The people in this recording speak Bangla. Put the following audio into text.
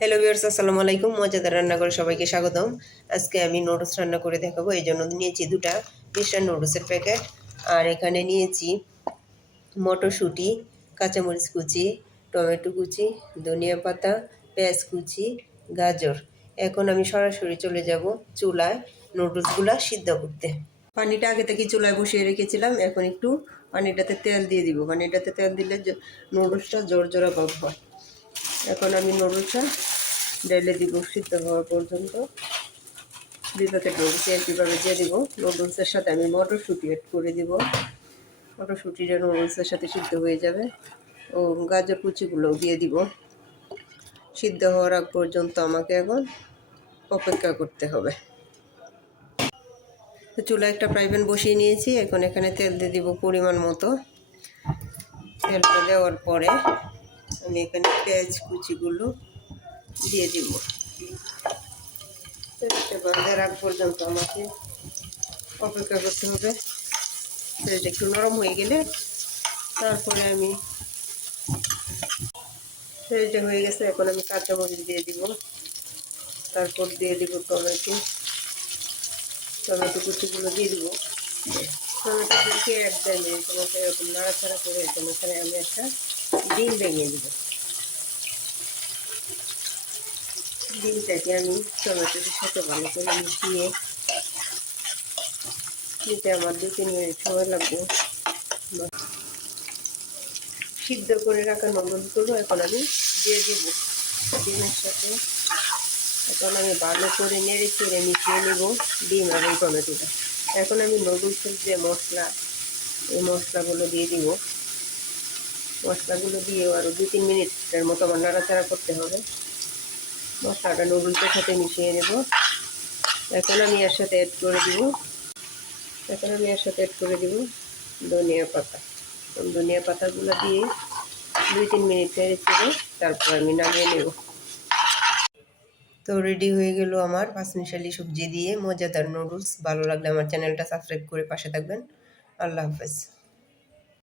হ্যালো ভিউয়ার্স আসসালামু আলাইকুম। মজাদার রান্না করে সবাইকে স্বাগতম। আজকে আমি নুডলস রান্না করে দেখাবো। এই জন্য নিয়েছি দুটা মিষ্টার নুডলসের প্যাকেট আর এখানে নিয়েছি মটরশুঁটি, কাঁচামরিচ কুচি, টমেটো কুচি, ধনিয়া পাতা, পেঁয়াজ কুচি, গাজর। এখন আমি সরাসরি চলে যাব চুলায় নুডলসগুলা সিদ্ধ করতে। পানিটা আগে থেকে চুলায় বসিয়ে রেখেছিলাম। এখন একটু পানিটাতে তেল দিয়ে দিব। পানিটাতে তেল দিলে নুডলসটা জোর জোড়া ভাব হয়। এখন আমি নুডলসটা ঢেলে দিব সিদ্ধ হওয়া পর্যন্ত। দুই প্যাকেট নুডলস একইভাবে দিয়ে দিব? নুডলসের সাথে আমি মটরশুঁটি অ্যাড করে দিব। মটরশুঁটিটা নুডলসের সাথে সিদ্ধ হয়ে যাবে। ও গাজর কুচিগুলোও দিয়ে দিব। সিদ্ধ হওয়ার আগ পর্যন্ত আমাকে এখন অপেক্ষা করতে হবে। তো চুলা একটা প্রাইভেন বসিয়ে নিয়েছি। এখন এখানে তেল দিয়ে দিব পরিমাণ মতো। তেলটা দেওয়ার পরে আমি এখানে পেঁয়াজ কুচিগুলো দিয়ে দিব। আগ পর্যন্ত আমাকে অপেক্ষা করতে হবে। তেলটা একটু নরম হয়ে গেলে তারপরে আমি তেলটা হয়ে গেছে, এখন আমি কাঁচামরিচ দিয়ে দিব। তারপর দিয়ে দিব টমেটো। টমেটো কুচিগুলো দিয়ে দিব। টমেটো এক দেড় মতো এরকম নাড়াচাড়া করে এখানে আমি একটা ডিম ভেঙে দিব। ডিমটাকে আমি টমেটোর সাথে ভালো করে মিশিয়ে দিতে আমার দু তিন মিনিট সময় লাগবে। সিদ্ধ করে রাখা নমনগুলো এখন আমি দিয়ে দিব। ডিমের সাথে। এখন আমি ভালো করে নেড়ে চেড়ে মিশিয়ে নেব ডিম আর টমেটোটা। এখন আমি নুডলসের যে মশলা, এই মশলাগুলো দিয়ে দিব। মশলাগুলো দিয়ে আরও দু তিন মিনিটের মতো আমার নাড়াচাড়া করতে হবে। মশলাটা নুডলসের সাথে মিশিয়ে নেব। এখন আমি এর সাথে অ্যাড করে দিব। এখন আমি এর সাথে অ্যাড করে দিব ধনিয়া পাতা। ধনিয়া পাতাগুলো দিয়ে দুই তিন মিনিট নেড়ে চেড়ে তারপর আমি নামিয়ে নেব। তো রেডি হয়ে গেল আমার পাঁচমিশালি সবজি দিয়ে মজাদার নুডলস ভালো লাগলে আমার চ্যানেলটা সাবস্ক্রাইব করে পাশে থাকবেন। আল্লাহ হাফেজ।